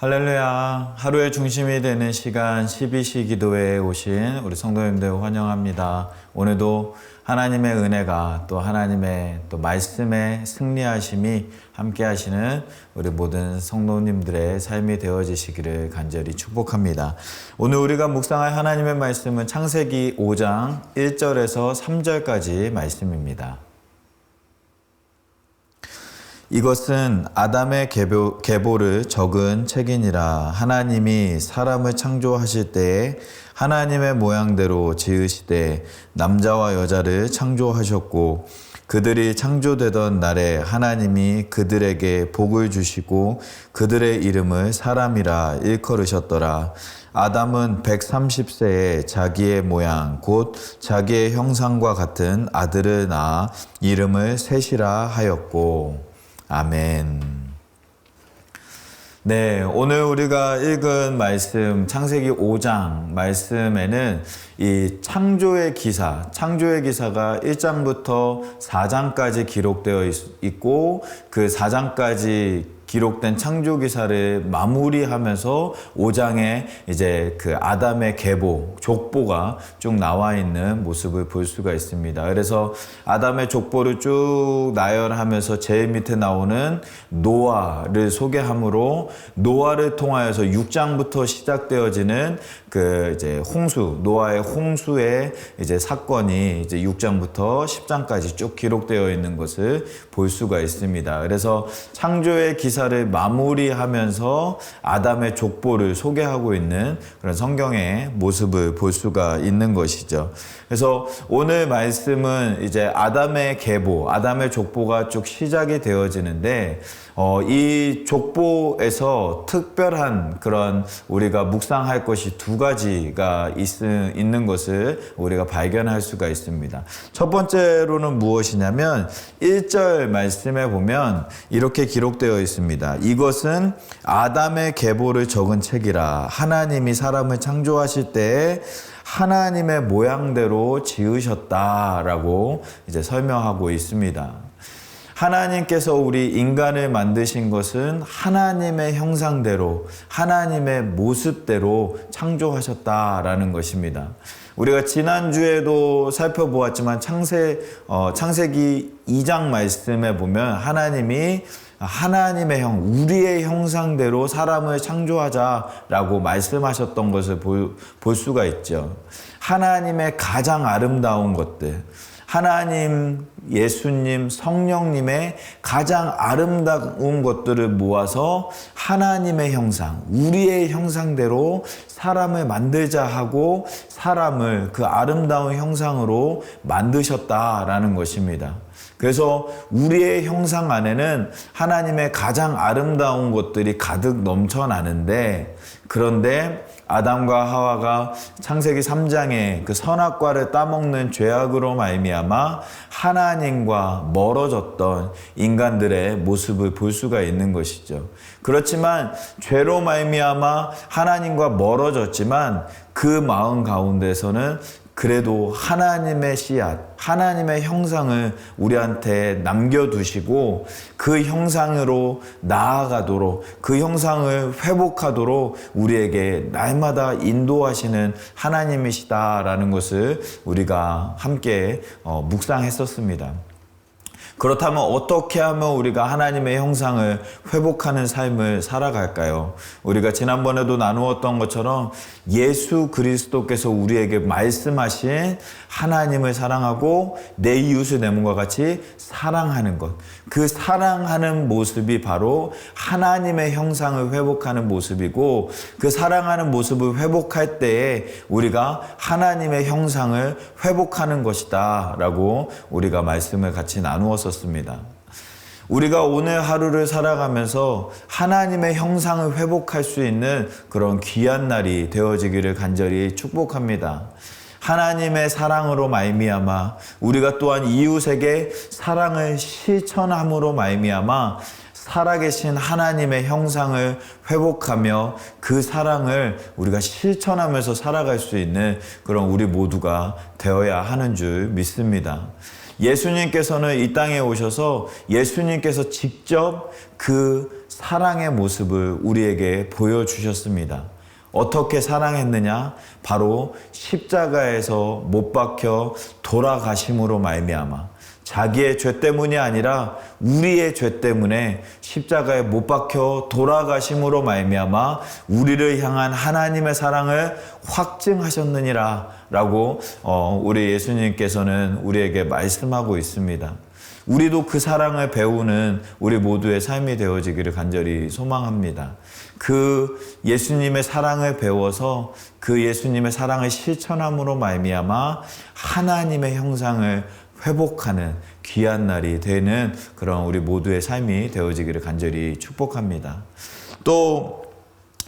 할렐루야. 하루의 중심이 되는 시간 12시 기도회에 오신 우리 성도님들 환영합니다. 오늘도 하나님의 은혜가 또 하나님의 또 말씀의 승리하심이 함께 하시는 우리 모든 성도님들의 삶이 되어지시기를 간절히 축복합니다. 오늘 우리가 묵상할 하나님의 말씀은 창세기 5장 1절에서 3절까지 말씀입니다. 이것은 아담의 계보를 적은 책이니라. 하나님이 사람을 창조하실 때에 하나님의 모양대로 지으시되 남자와 여자를 창조하셨고 그들이 창조되던 날에 하나님이 그들에게 복을 주시고 그들의 이름을 사람이라 일컬으셨더라. 아담은 130세에 자기의 모양 곧 자기의 형상과 같은 아들을 낳아 이름을 셋이라 하였고 아멘. 네, 오늘 우리가 읽은 말씀 창세기 5장 말씀에는 이 창조의 기사가 1장부터 4장까지 기록되어 있고 그 4장까지 기록된 창조 기사를 마무리하면서 5장에 이제 그 아담의 계보, 족보가 쭉 나와 있는 모습을 볼 수가 있습니다. 그래서 아담의 족보를 쭉 나열하면서 제일 밑에 나오는 노아를 소개함으로 노아를 통하여서 6장부터 시작되어지는 그 이제 노아의 홍수의 이제 사건이 이제 6장부터 10장까지 쭉 기록되어 있는 것을 볼 수가 있습니다. 그래서 창조의 기사를 마무리하면서 아담의 족보를 소개하고 있는 그런 성경의 모습을 볼 수가 있는 것이죠. 그래서 오늘 말씀은 이제 아담의 계보, 아담의 족보가 쭉 시작이 되어지는데 이 족보에서 특별한 그런 우리가 묵상할 것이 두 가지가 있는 것을 우리가 발견할 수가 있습니다. 첫 번째로는 무엇이냐면 1절 말씀에 보면 이렇게 기록되어 있습니다. 이것은 아담의 계보를 적은 책이라. 하나님이 사람을 창조하실 때에 하나님의 모양대로 지으셨다라고 이제 설명하고 있습니다. 하나님께서 우리 인간을 만드신 것은 하나님의 형상대로, 하나님의 모습대로 창조하셨다라는 것입니다. 우리가 지난주에도 살펴보았지만 창세기 2장 말씀에 보면 하나님이 하나님의 우리의 형상대로 사람을 창조하자라고 말씀하셨던 것을 볼 수가 있죠. 하나님의 가장 아름다운 것들, 하나님, 예수님, 성령님의 가장 아름다운 것들을 모아서 하나님의 형상, 우리의 형상대로 사람을 만들자 하고 사람을 그 아름다운 형상으로 만드셨다라는 것입니다. 그래서 우리의 형상 안에는 하나님의 가장 아름다운 것들이 가득 넘쳐나는데, 그런데 아담과 하와가 창세기 3장에 그 선악과를 따먹는 죄악으로 말미암아 하나님과 멀어졌던 인간들의 모습을 볼 수가 있는 것이죠. 그렇지만 죄로 말미암아 하나님과 멀어졌지만 그 마음 가운데서는 그래도 하나님의 씨앗, 하나님의 형상을 우리한테 남겨두시고 그 형상으로 나아가도록, 그 형상을 회복하도록 우리에게 날마다 인도하시는 하나님이시다라는 것을 우리가 함께 묵상했었습니다. 그렇다면 어떻게 하면 우리가 하나님의 형상을 회복하는 삶을 살아갈까요? 우리가 지난번에도 나누었던 것처럼 예수 그리스도께서 우리에게 말씀하신 하나님을 사랑하고 내 이웃을 내 몸과 같이 사랑하는 것, 그 사랑하는 모습이 바로 하나님의 형상을 회복하는 모습이고, 그 사랑하는 모습을 회복할 때에 우리가 하나님의 형상을 회복하는 것이다 라고 우리가 말씀을 같이 나누었었습니다. 우리가 오늘 하루를 살아가면서 하나님의 형상을 회복할 수 있는 그런 귀한 날이 되어지기를 간절히 축복합니다. 하나님의 사랑으로 말미암아 우리가 또한 이웃에게 사랑을 실천함으로 말미암아 살아계신 하나님의 형상을 회복하며 그 사랑을 우리가 실천하면서 살아갈 수 있는 그런 우리 모두가 되어야 하는 줄 믿습니다. 예수님께서는 이 땅에 오셔서 예수님께서 직접 그 사랑의 모습을 우리에게 보여주셨습니다. 어떻게 사랑했느냐? 바로 십자가에서 못 박혀 돌아가심으로 말미암아 자기의 죄 때문이 아니라 우리의 죄 때문에 십자가에 못 박혀 돌아가심으로 말미암아 우리를 향한 하나님의 사랑을 확증하셨느니라 라고 우리 예수님께서는 우리에게 말씀하고 있습니다. 우리도 그 사랑을 배우는 우리 모두의 삶이 되어지기를 간절히 소망합니다. 그 예수님의 사랑을 배워서 그 예수님의 사랑을 실천함으로 말미암아 하나님의 형상을 회복하는 귀한 날이 되는 그런 우리 모두의 삶이 되어지기를 간절히 축복합니다. 또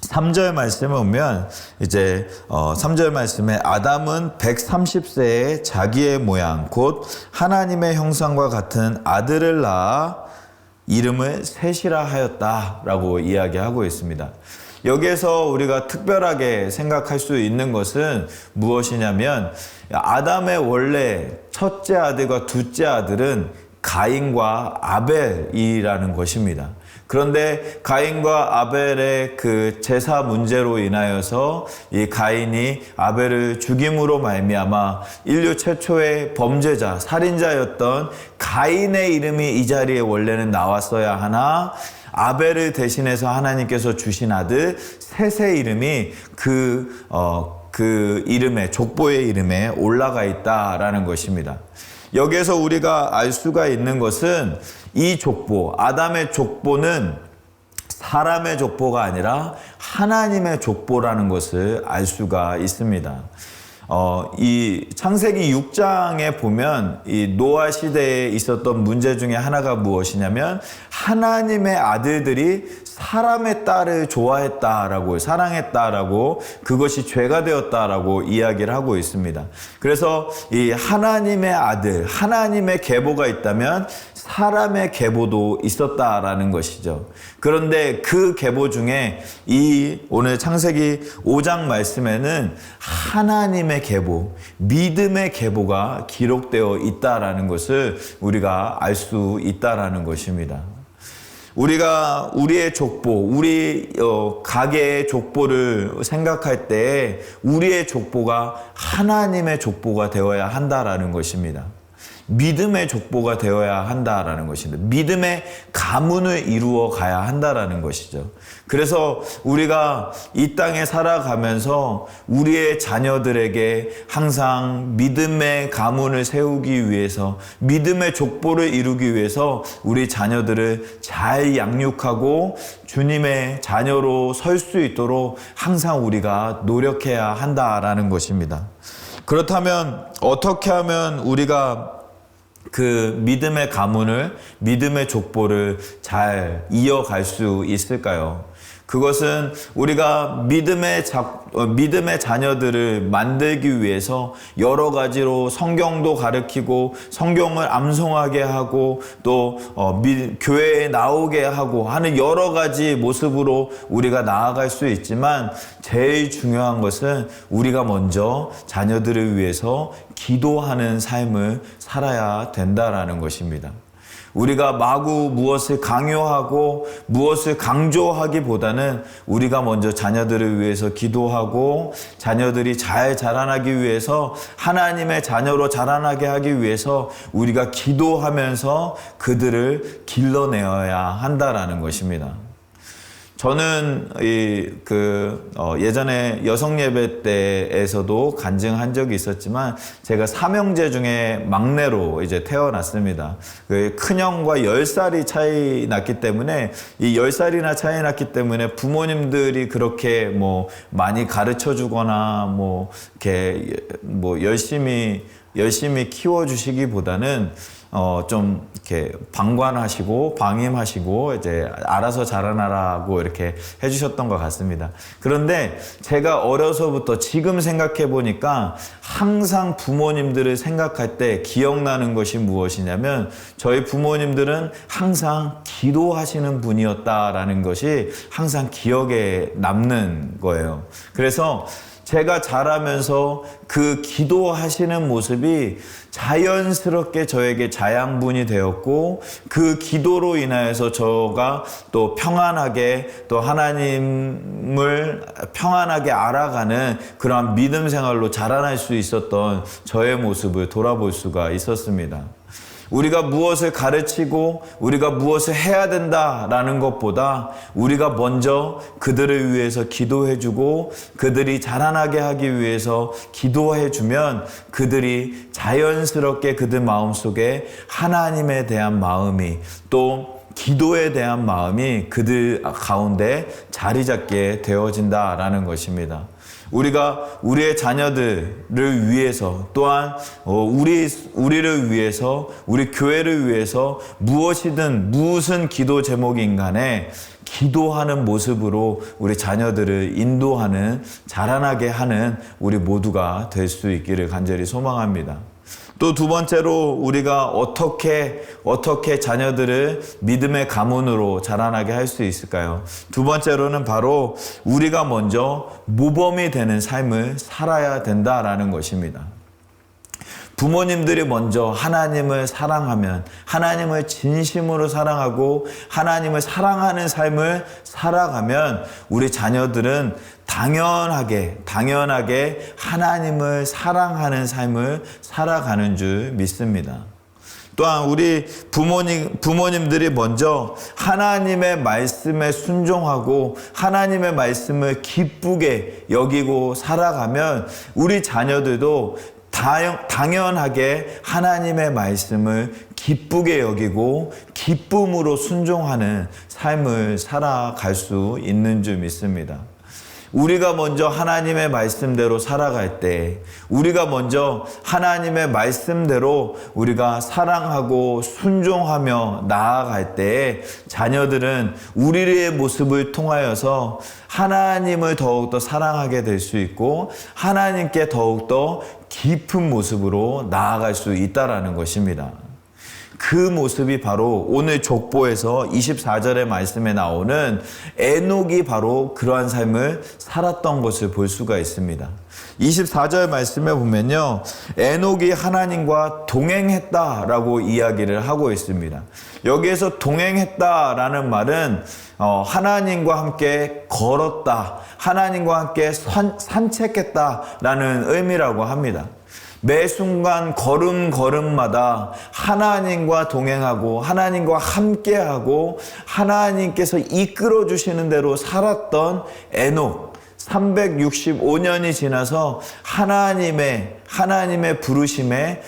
3절 말씀에 보면 이제 3절 말씀에 아담은 130세에 자기의 모양 곧 하나님의 형상과 같은 아들을 낳아 이름을 셋이라 하였다라고 이야기하고 있습니다. 여기에서 우리가 특별하게 생각할 수 있는 것은 무엇이냐면 아담의 원래 첫째 아들과 둘째 아들은 가인과 아벨이라는 것입니다. 그런데 가인과 아벨의 그 제사 문제로 인하여서 이 가인이 아벨을 죽임으로 말미암아 인류 최초의 범죄자, 살인자였던 가인의 이름이 이 자리에 원래는 나왔어야 하나 아벨을 대신해서 하나님께서 주신 아들 셋의 이름이 그 이름에 족보의 이름에 올라가 있다라는 것입니다. 여기에서 우리가 알 수가 있는 것은 이 족보, 아담의 족보는 사람의 족보가 아니라 하나님의 족보라는 것을 알 수가 있습니다. 이 창세기 6장에 보면 이 노아 시대에 있었던 문제 중에 하나가 무엇이냐면 하나님의 아들들이 사람의 딸을 좋아했다라고 사랑했다라고 그것이 죄가 되었다라고 이야기를 하고 있습니다. 그래서 이 하나님의 아들, 하나님의 계보가 있다면 사람의 계보도 있었다라는 것이죠. 그런데 그 계보 중에 이 오늘 창세기 5장 말씀에는 하나님의 계보, 믿음의 계보가 기록되어 있다라는 것을 우리가 알 수 있다라는 것입니다. 우리가 우리의 족보, 우리 가계의 족보를 생각할 때 우리의 족보가 하나님의 족보가 되어야 한다라는 것입니다. 믿음의 족보가 되어야 한다라는 것입니다. 믿음의 가문을 이루어 가야 한다라는 것이죠. 그래서 우리가 이 땅에 살아가면서 우리의 자녀들에게 항상 믿음의 가문을 세우기 위해서 믿음의 족보를 이루기 위해서 우리 자녀들을 잘 양육하고 주님의 자녀로 설 수 있도록 항상 우리가 노력해야 한다라는 것입니다. 그렇다면 어떻게 하면 우리가 그 믿음의 가문을, 믿음의 족보를 잘 이어갈 수 있을까요? 그것은 우리가 믿음의 자녀들을 만들기 위해서 여러 가지로 성경도 가르치고 성경을 암송하게 하고 또 교회에 나오게 하고 하는 여러 가지 모습으로 우리가 나아갈 수 있지만 제일 중요한 것은 우리가 먼저 자녀들을 위해서 기도하는 삶을 살아야 된다라는 것입니다. 우리가 마구 무엇을 강요하고 무엇을 강조하기보다는 우리가 먼저 자녀들을 위해서 기도하고 자녀들이 잘 자라나기 위해서 하나님의 자녀로 자라나게 하기 위해서 우리가 기도하면서 그들을 길러내어야 한다라는 것입니다. 저는 예전에 여성 예배 때에서도 간증한 적이 있었지만 제가 삼형제 중에 막내로 이제 태어났습니다. 그 큰형과 10살이 차이 났기 때문에 이 10살이나 차이 났기 때문에 부모님들이 그렇게 뭐 많이 가르쳐 주거나 뭐 이렇게 뭐 열심히 열심히 키워주시기보다는 좀 이렇게 방관하시고 방임하시고 이제 알아서 자라나라고 이렇게 해주셨던 것 같습니다. 그런데 제가 어려서부터 지금 생각해 보니까 항상 부모님들을 생각할 때 기억나는 것이 무엇이냐면 저희 부모님들은 항상 기도하시는 분이었다라는 것이 항상 기억에 남는 거예요. 그래서 제가 자라면서 그 기도하시는 모습이 자연스럽게 저에게 자양분이 되었고 그 기도로 인하여서 저가 또 평안하게 또 하나님을 평안하게 알아가는 그러한 믿음 생활로 자라날 수 있었던 저의 모습을 돌아볼 수가 있었습니다. 우리가 무엇을 가르치고 우리가 무엇을 해야 된다라는 것보다 우리가 먼저 그들을 위해서 기도해주고 그들이 자라나게 하기 위해서 기도해주면 그들이 자연스럽게 그들 마음속에 하나님에 대한 마음이 또 기도에 대한 마음이 그들 가운데 자리 잡게 되어진다라는 것입니다. 우리가 우리의 자녀들을 위해서 또한 우리를 위해서 우리 교회를 위해서 무엇이든 무슨 기도 제목인 간에 기도하는 모습으로 우리 자녀들을 인도하는 자라나게 하는 우리 모두가 될 수 있기를 간절히 소망합니다. 또 두 번째로 우리가 어떻게 자녀들을 믿음의 가문으로 자라나게 할 수 있을까요? 두 번째로는 바로 우리가 먼저 모범이 되는 삶을 살아야 된다라는 것입니다. 부모님들이 먼저 하나님을 사랑하면 하나님을 진심으로 사랑하고 하나님을 사랑하는 삶을 살아가면 우리 자녀들은 당연하게 하나님을 사랑하는 삶을 살아가는 줄 믿습니다. 또한 우리 부모님들이 먼저 하나님의 말씀에 순종하고 하나님의 말씀을 기쁘게 여기고 살아가면 우리 자녀들도 당연하게 하나님의 말씀을 기쁘게 여기고 기쁨으로 순종하는 삶을 살아갈 수 있는 줄 믿습니다. 우리가 먼저 하나님의 말씀대로 살아갈 때, 우리가 먼저 하나님의 말씀대로 우리가 사랑하고 순종하며 나아갈 때 자녀들은 우리의 모습을 통하여서 하나님을 더욱더 사랑하게 될 수 있고 하나님께 더욱더 깊은 모습으로 나아갈 수 있다는 것입니다. 그 모습이 바로 오늘 족보에서 24절의 말씀에 나오는 에녹이 바로 그러한 삶을 살았던 것을 볼 수가 있습니다. 24절 말씀에 보면요, 에녹이 하나님과 동행했다라고 이야기를 하고 있습니다. 여기에서 동행했다라는 말은 하나님과 함께 걸었다, 하나님과 함께 산책했다라는 의미라고 합니다. 매 순간 걸음마다 하나님과 동행하고 하나님과 함께하고 하나님께서 이끌어 주시는 대로 살았던 에녹, 365년이 지나서 하나님의 부르심에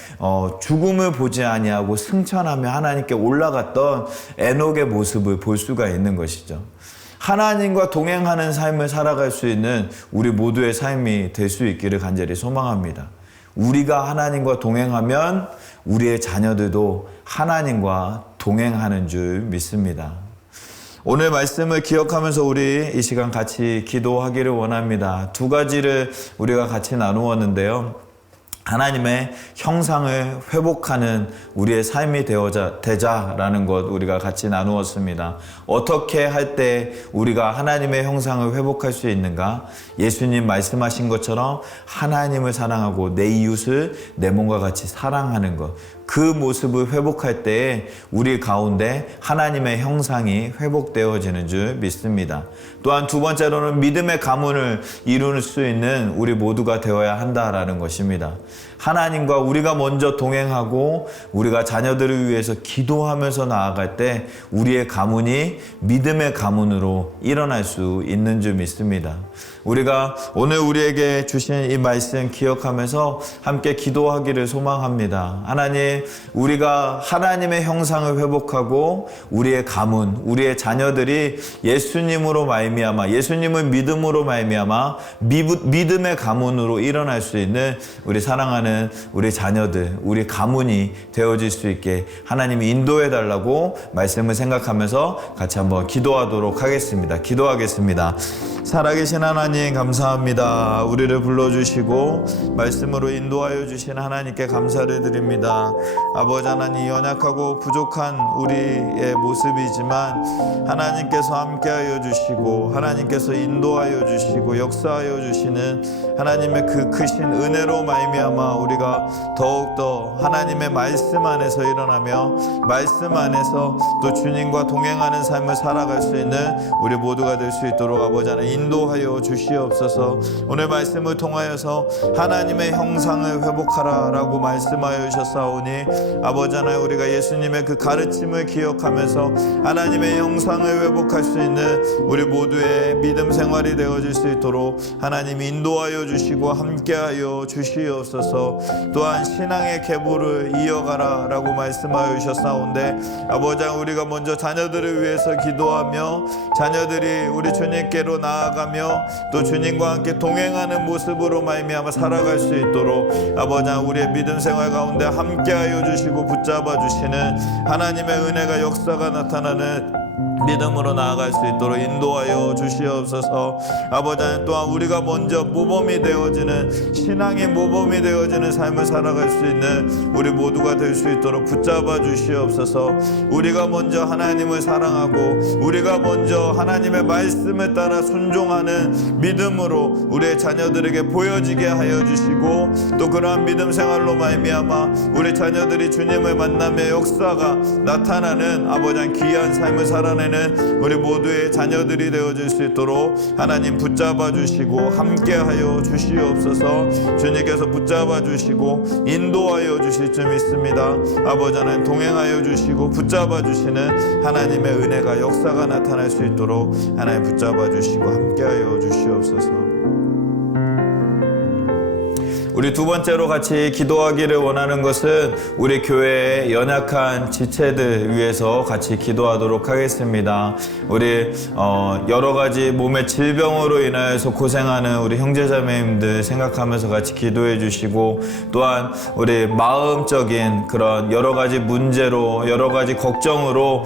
죽음을 보지 아니하고 승천하며 하나님께 올라갔던 에녹의 모습을 볼 수가 있는 것이죠. 하나님과 동행하는 삶을 살아갈 수 있는 우리 모두의 삶이 될 수 있기를 간절히 소망합니다. 우리가 하나님과 동행하면 우리의 자녀들도 하나님과 동행하는 줄 믿습니다. 오늘 말씀을 기억하면서 우리 이 시간 같이 기도하기를 원합니다. 두 가지를 우리가 같이 나누었는데요. 하나님의 형상을 회복하는 우리의 삶이 되자라는 것 우리가 같이 나누었습니다. 어떻게 할 때 우리가 하나님의 형상을 회복할 수 있는가? 예수님 말씀하신 것처럼 하나님을 사랑하고 내 이웃을 내 몸과 같이 사랑하는 것. 그 모습을 회복할 때에 우리 가운데 하나님의 형상이 회복되어지는 줄 믿습니다. 또한 두 번째로는 믿음의 가문을 이룰 수 있는 우리 모두가 되어야 한다라는 것입니다. 하나님과 우리가 먼저 동행하고 우리가 자녀들을 위해서 기도하면서 나아갈 때 우리의 가문이 믿음의 가문으로 일어날 수 있는 줄 믿습니다. 우리가 오늘 우리에게 주신 이 말씀 기억하면서 함께 기도하기를 소망합니다. 하나님, 우리가 하나님의 형상을 회복하고 우리의 가문, 우리의 자녀들이 예수님으로 말미암아, 예수님을 믿음으로 말미암아 믿음의 가문으로 일어날 수 있는 우리 사랑하는 기도하는 우리 자녀들, 우리 가문이 되어질 수 있게 하나님이 인도해 달라고 말씀을 생각하면서 같이 한번 기도하도록 하겠습니다. 기도하겠습니다. 살아계신 하나님 감사합니다. 우리를 불러주시고 말씀으로 인도하여 주신 하나님께 감사를 드립니다. 아버지 하나님, 연약하고 부족한 우리의 모습이지만 하나님께서 함께하여 주시고 하나님께서 인도하여 주시고 역사하여 주시는 하나님의 그 크신 은혜로 말미암아 우리가 더욱더 하나님의 말씀 안에서 일어나며 말씀 안에서 또 주님과 동행하는 삶을 살아갈 수 있는 우리 모두가 될 수 있도록 아버지 하나님 인도하여 주시옵소서. 오늘 말씀을 통하여서 하나님의 형상을 회복하라 라고 말씀하여 주셨사오니 아버지 하나님, 우리가 예수님의 그 가르침을 기억하면서 하나님의 형상을 회복할 수 있는 우리 모두의 믿음 생활이 되어질 수 있도록 하나님 인도하여 주시고 함께하여 주시옵소서. 또한 신앙의 계보를 이어가라 라고 말씀하여 주셨사온데 아버지 하나님, 우리가 먼저 자녀들을 위해서 기도하며 자녀들이 우리 주님께로 나아가며 또 주님과 함께 동행하는 모습으로 말미암아 살아갈 수 있도록 아버지 하나님, 우리의 믿음 생활 가운데 함께하여 주시고 붙잡아 주시는 하나님의 은혜가 역사가 나타나는 믿음으로 나아갈 수 있도록 인도하여 주시옵소서. 아버지 하나님, 또한 우리가 먼저 모범이 되어지는 신앙의 모범이 되어지는 삶을 살아갈 수 있는 우리 모두가 될 수 있도록 붙잡아 주시옵소서. 우리가 먼저 하나님을 사랑하고 우리가 먼저 하나님의 말씀에 따라 순종하는 믿음으로 우리의 자녀들에게 보여지게 하여 주시고 또 그러한 믿음 생활로 말미암아 우리 자녀들이 주님을 만나며 역사가 나타나는 아버지 하나님 귀한 삶을 살아내는 우리 모두의 자녀들이 되어질 수 있도록 하나님 붙잡아 주시고 함께하여 주시옵소서. 주님께서 붙잡아 주시고 인도하여 주실 줄 믿습니다. 아버지 하나님, 동행하여 주시고 붙잡아 주시는 하나님의 은혜가 역사가 나타날 수 있도록 하나님 붙잡아 주시고 함께하여 주시옵소서. 우리 두 번째로 같이 기도하기를 원하는 것은 우리 교회의 연약한 지체들 위해서 같이 기도하도록 하겠습니다. 우리 여러 가지 몸의 질병으로 인하여서 고생하는 우리 형제자매님들 생각하면서 같이 기도해 주시고 또한 우리 마음적인 그런 여러 가지 문제로 여러 가지 걱정으로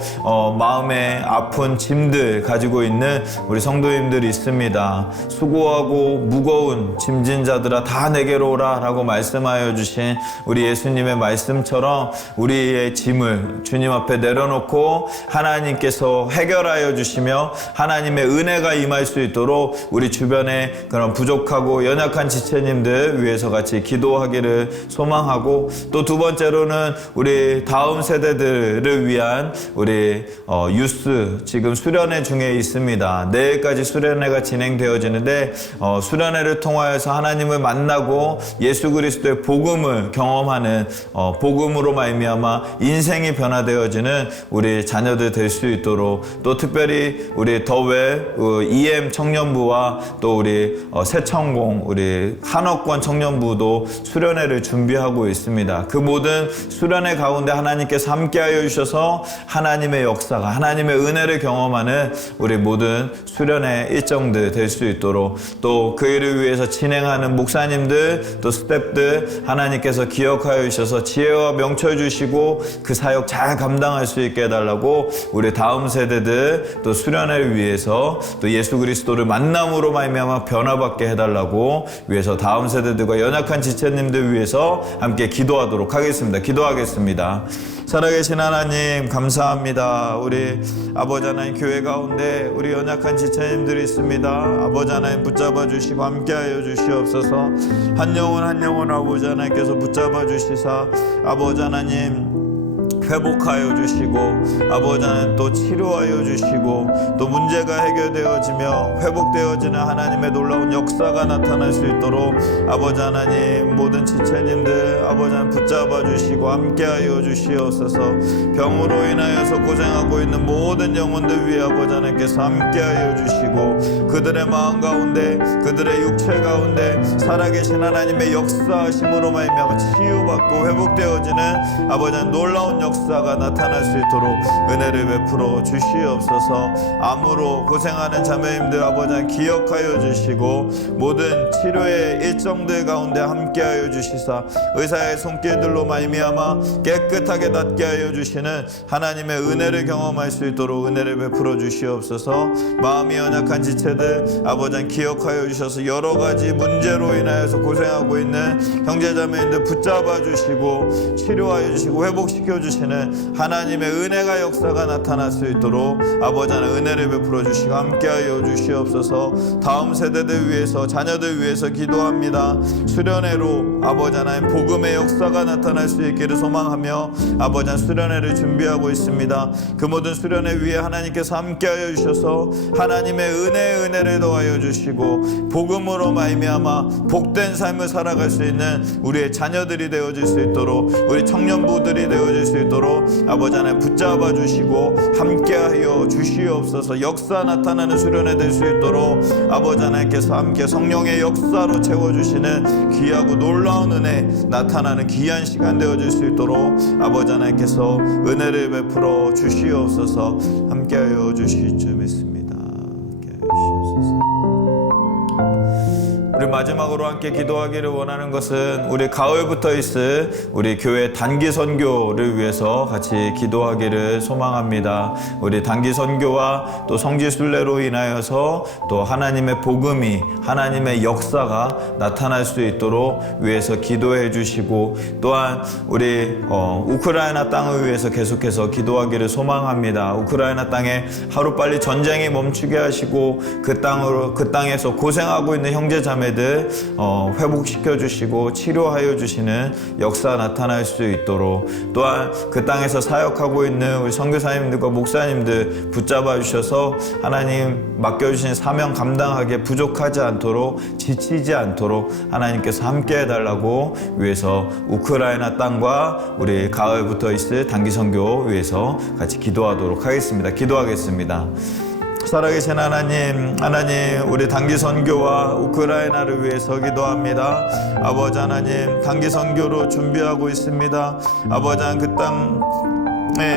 마음에 아픈 짐들 가지고 있는 우리 성도님들이 있습니다. 수고하고 무거운 짐진 자들아 다 내게로 라고 말씀하여 주신 우리 예수님의 말씀처럼 우리의 짐을 주님 앞에 내려놓고 하나님께서 해결하여 주시며 하나님의 은혜가 임할 수 있도록 우리 주변에 그런 부족하고 연약한 지체님들 위해서 같이 기도하기를 소망하고 또 두 번째로는 우리 다음 세대들을 위한 우리 유스 지금 수련회 중에 있습니다. 내일까지 수련회가 진행되어지는데 수련회를 통하여서 하나님을 만나고 예수 그리스도의 복음을 경험하는 복음으로 말미암아 인생이 변화되어지는 우리 자녀들 될 수 있도록 또 특별히 우리 더웰 EM 청년부와 또 우리 새천공 우리 한옥권 청년부도 수련회를 준비하고 있습니다. 그 모든 수련회 가운데 하나님께서 함께하여 주셔서 하나님의 역사가 하나님의 은혜를 경험하는 우리 모든 수련회 일정들 될 수 있도록 또 그 일을 위해서 진행하는 목사님들 또 스태프들 하나님께서 기억하여 주셔서 지혜와 명철 주시고 그 사역 잘 감당할 수 있게 해달라고 우리 다음 세대들 또 수련회를 위해서 또 예수 그리스도를 만남으로 말미암아 변화받게 해달라고 위해서 다음 세대들과 연약한 지체님들 위해서 함께 기도하도록 하겠습니다. 기도하겠습니다. 살아계신 하나님 감사합니다. 우리 아버지 하나님 교회 가운데 우리 연약한 지체님들이 있습니다. 아버지 하나님 붙잡아 주시고 함께하여 주시옵소서. 한 영혼 한 영혼 아버지 하나님께서 붙잡아 주시사 아버지 하나님 회복하여 주시고 아버지 하나님 또 치료하여 주시고 또 문제가 해결되어지며 회복되어지는 하나님의 놀라운 역사가 나타날 수 있도록 아버지 하나님 모든 지체님들 아버지 하나님 붙잡아 주시고 함께하여 주시옵소서. 병으로 인하여서 고생하고 있는 모든 영혼들 위해 아버지 하나님께서 함께하여 주시고 그들의 마음 가운데 그들의 육체 가운데 살아계신 하나님의 역사하심으로 말미암아 치유받고 회복되어지는 아버지 하나님 놀라운 역사 역사가 나타날 수 있도록 은혜를 베풀어 주시옵소서. 암으로 고생하는 자매님들 아버지 기억하여 주시고 모든 치료의 일정들 가운데 함께하여 주시사 의사의 손길들로 말미암아 깨끗하게 낫게 하여 주시는 하나님의 은혜를 경험할 수 있도록 은혜를 베풀어 주시옵소서. 마음이 연약한 지체들 아버지 기억하여 주셔서 여러 가지 문제로 인하여서 고생하고 있는 형제자매님들 붙잡아 주시고 치료하여 주시고 회복시켜 주시는 하나님의 은혜가 역사가 나타날 수 있도록 아버지 하나님 은혜를 베풀어 주시고 함께하여 주시옵소서. 다음 세대들 위해서 자녀들 위해서 기도합니다. 수련회로 아버지 하나님 복음의 역사가 나타날 수 있기를 소망하며 아버지 하나님 수련회를 준비하고 있습니다. 그 모든 수련회 위에 하나님께서 함께하여 주셔서 하나님의 은혜를 더하여 주시고 복음으로 말미암아 복된 삶을 살아갈 수 있는 우리의 자녀들이 되어질 수 있도록 우리 청년부들이 되어질 수 있도록 아버지 하나님 붙잡아 주시고 함께하여 주시옵소서. 역사 나타나는 수련회 될 수 있도록 아버지 하나님께서 함께 성령의 역사로 채워주시는 귀하고 놀라운 은혜 나타나는 귀한 시간 되어질 수 있도록 아버지 하나님께서 은혜를 베풀어 주시옵소서. 함께하여 주실 줄 믿습니다. 함께하여 주시옵소서. 우리 마지막으로 함께 기도하기를 원하는 것은 우리 가을부터 있을 우리 교회 단기 선교를 위해서 같이 기도하기를 소망합니다. 우리 단기 선교와 또 성지 순례로 인하여서 또 하나님의 복음이 하나님의 역사가 나타날 수 있도록 위해서 기도해 주시고 또한 우리 우크라이나 땅을 위해서 계속해서 기도하기를 소망합니다. 우크라이나 땅에 하루빨리 전쟁이 멈추게 하시고 그 땅에서 고생하고 있는 형제자매들 회복시켜 주시고 치료하여 주시는 역사 나타날 수 있도록 또한 그 땅에서 사역하고 있는 우리 선교사님들과 목사님들 붙잡아 주셔서 하나님 맡겨주신 사명 감당하게 부족하지 않도록 지치지 않도록 하나님께서 함께 해달라고 위해서 우크라이나 땅과 우리 가을부터 있을 단기 선교 위해서 같이 기도하도록 하겠습니다. 기도하겠습니다. 살아계신 하나님 우리 단기 선교와 우크라이나를 위해서 기도합니다. 아버지 하나님 단기 선교로 준비하고 있습니다. 아버지 하나님 그 땅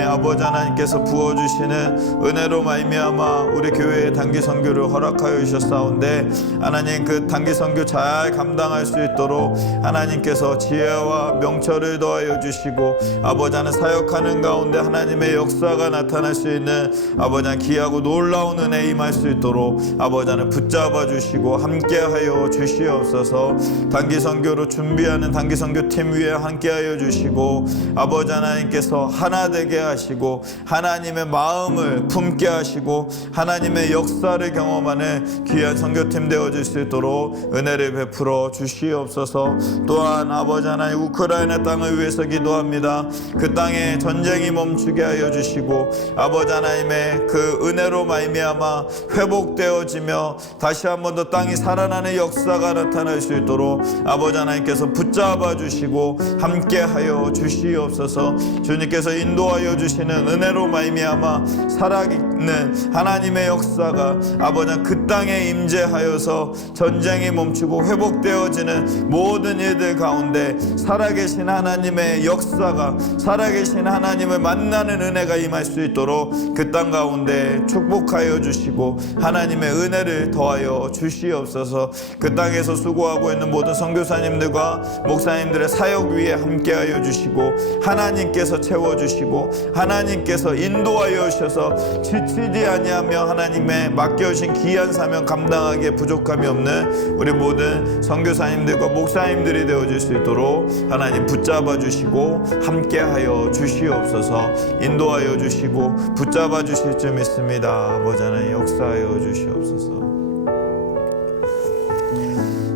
아버지 하나님께서 부어주시는 은혜로 말미암아 우리 교회의 단기 선교를 허락하여 주셨사온데 하나님 그 단기 선교 잘 감당할 수 있도록 하나님께서 지혜와 명철을 더하여 주시고 아버지 하나님 사역하는 가운데 하나님의 역사가 나타날 수 있는 아버지 하나님 귀하고 놀라운 은혜 임할 수 있도록 아버지 하나님 붙잡아 주시고 함께하여 주시옵소서. 단기 선교로 준비하는 단기 선교 팀 위에 함께하여 주시고 아버지 하나님께서 하나 되게 하시고 하나님의 마음을 품게 하시고 하나님의 역사를 경험하는 귀한 선교팀 되어질 수 있도록 은혜를 베풀어 주시옵소서. 또한 아버지 하나님 우크라이나 땅을 위해서 기도합니다. 그 땅에 전쟁이 멈추게 하여 주시고 아버지 하나님의 그 은혜로 말미암아 회복되어지며 다시 한 번 더 땅이 살아나는 역사가 나타날 수 있도록 아버지 하나님께서 붙잡아 주시고 함께하여 주시옵소서. 주님께서 인도하여 주시는 은혜로 말미암아 살아있는 하나님의 역사가 아버지 그 땅에 임재하여서 전쟁이 멈추고 회복되어지는 모든 일들 가운데 살아계신 하나님의 역사가 살아계신 하나님을 만나는 은혜가 임할 수 있도록 그 땅 가운데 축복하여 주시고 하나님의 은혜를 더하여 주시옵소서. 그 땅에서 수고하고 있는 모든 선교사님들과 목사님들의 사역 위에 함께하여 주시고 하나님께서 채워주시고 하나님께서 인도하여 주셔서 지치지 아니하며 하나님의 맡겨주신 귀한 사명 감당하기에 부족함이 없는 우리 모든 선교사님들과 목사님들이 되어질 수 있도록 하나님 붙잡아 주시고 함께하여 주시옵소서. 인도하여 주시고 붙잡아 주실 줄 믿습니다. 아버지 하나님 역사하여 주시옵소서.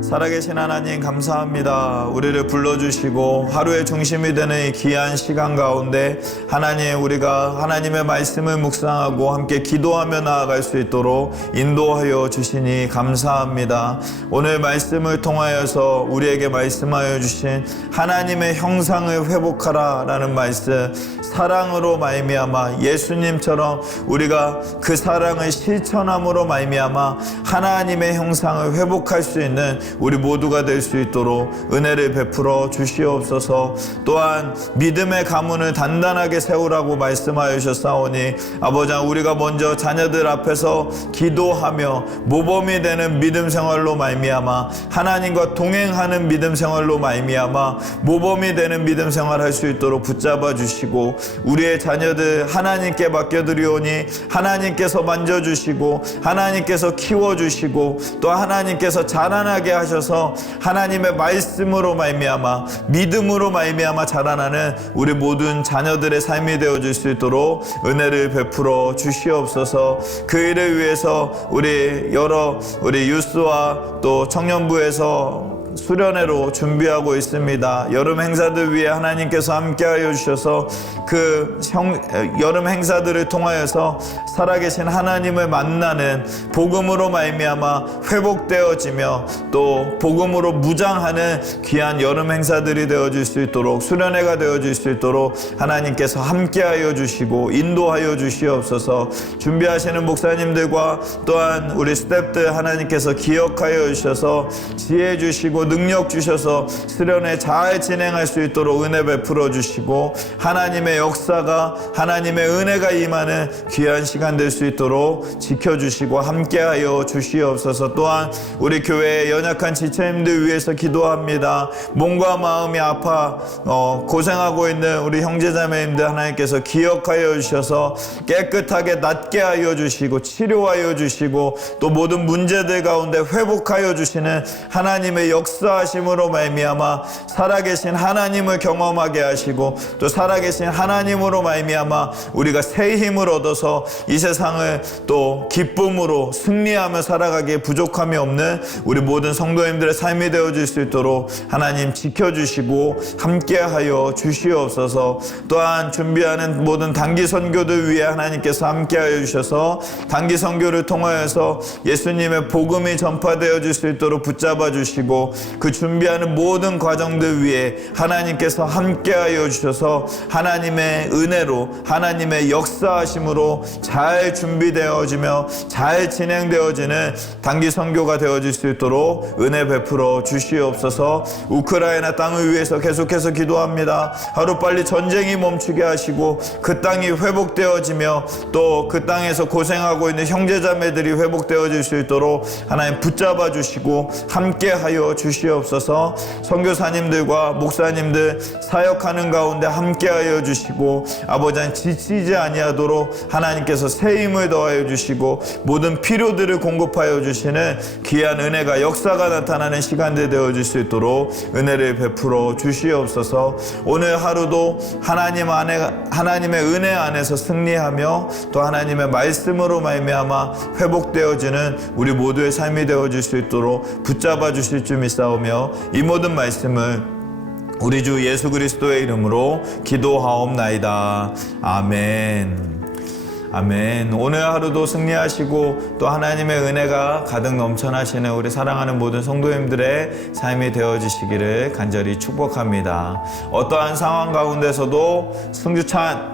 살아계신 하나님 감사합니다. 우리를 불러주시고 하루의 중심이 되는 이 귀한 시간 가운데 하나님 우리가 하나님의 말씀을 묵상하고 함께 기도하며 나아갈 수 있도록 인도하여 주시니 감사합니다. 오늘 말씀을 통하여서 우리에게 말씀하여 주신 하나님의 형상을 회복하라 라는 말씀, 사랑으로 말미암아 예수님처럼 우리가 그 사랑을 실천함으로 말미암아 하나님의 형상을 회복할 수 있는 우리 모두가 될 수 있도록 은혜를 베풀어 주시옵소서. 또한 믿음의 가문을 단단하게 세우라고 말씀하여 주셨사오니 아버지, 우리가 먼저 자녀들 앞에서 기도하며 모범이 되는 믿음 생활로 말미암아 하나님과 동행하는 믿음 생활로 말미암아 모범이 되는 믿음 생활할 수 있도록 붙잡아 주시고, 우리의 자녀들 하나님께 맡겨드리오니 하나님께서 만져주시고 하나님께서 키워주시고 또 하나님께서 자라나게 하셔서 하나님의 말씀으로 말미암아 믿음으로 말미암아 자라나는 우리 모든 자녀들의 삶이 되어줄 수 있도록 은혜를 베풀어 주시옵소서. 그 일을 위해서 우리 유스와 또 청년부에서 수련회로 준비하고 있습니다. 여름 행사들 위해 하나님께서 함께하여 주셔서 그 여름 행사들을 통하여서 살아계신 하나님을 만나는 복음으로 말미암아 회복되어지며 또 복음으로 무장하는 귀한 여름 행사들이 되어질 수 있도록, 수련회가 되어질 수 있도록 하나님께서 함께하여 주시고 인도하여 주시옵소서. 준비하시는 목사님들과 또한 우리 스태프들 하나님께서 기억하여 주셔서 지혜 주시고 능력 주셔서 수련회 잘 진행할 수 있도록 은혜 베풀어 주시고 하나님의 역사가, 하나님의 은혜가 임하는 귀한 시간 될 수 있도록 지켜주시고 함께하여 주시옵소서. 또한 우리 교회의 연약한 지체님들 위해서 기도합니다. 몸과 마음이 아파 고생하고 있는 우리 형제자매님들 하나님께서 기억하여 주셔서 깨끗하게 낫게 하여 주시고 치료하여 주시고 또 모든 문제들 가운데 회복하여 주시는 하나님의 역사하심으로 말미암아 살아계신 하나님을 경험하게 하시고 또 살아계신 하나님으로 말미암아 우리가 새 힘을 얻어서 이 세상을 또 기쁨으로 승리하며 살아가기에 부족함이 없는 우리 모든 성도님들의 삶이 되어질 수 있도록 하나님 지켜주시고 함께하여 주시옵소서. 또한 준비하는 모든 단기 선교들 위해 하나님께서 함께하여 주셔서 단기 선교를 통하여서 예수님의 복음이 전파되어질 수 있도록 붙잡아 주시고 그 준비하는 모든 과정들 위해 하나님께서 함께하여 주셔서 하나님의 은혜로, 하나님의 역사하심으로 잘 준비되어지며 잘 진행되어지는 단기 선교가 되어질 수 있도록 은혜 베풀어 주시옵소서. 우크라이나 땅을 위해서 계속해서 기도합니다. 하루빨리 전쟁이 멈추게 하시고 그 땅이 회복되어지며 또 그 땅에서 고생하고 있는 형제자매들이 회복되어질 수 있도록 하나님 붙잡아 주시고 함께하여 주시옵소서. 선교사님들과 목사님들 사역하는 가운데 함께하여 주시고 아버지 지치지 아니하도록 하나님께서 새 힘을 더하여 주시고 모든 필요들을 공급하여 주시는 귀한 은혜가, 역사가 나타나는 시간들 되어질 수 있도록 은혜를 베풀어 주시옵소서. 오늘 하루도 하나님의 은혜 안에서 승리하며 또 하나님의 말씀으로 말미암아 회복되어지는 우리 모두의 삶이 되어질 수 있도록 붙잡아 주실 줄 믿사오며 이 모든 말씀을 우리 주 예수 그리스도의 이름으로 기도하옵나이다. 아멘. 아멘. 오늘 하루도 승리하시고 또 하나님의 은혜가 가득 넘쳐나시는 우리 사랑하는 모든 성도님들의 삶이 되어지시기를 간절히 축복합니다. 어떠한 상황 가운데서도 승주찬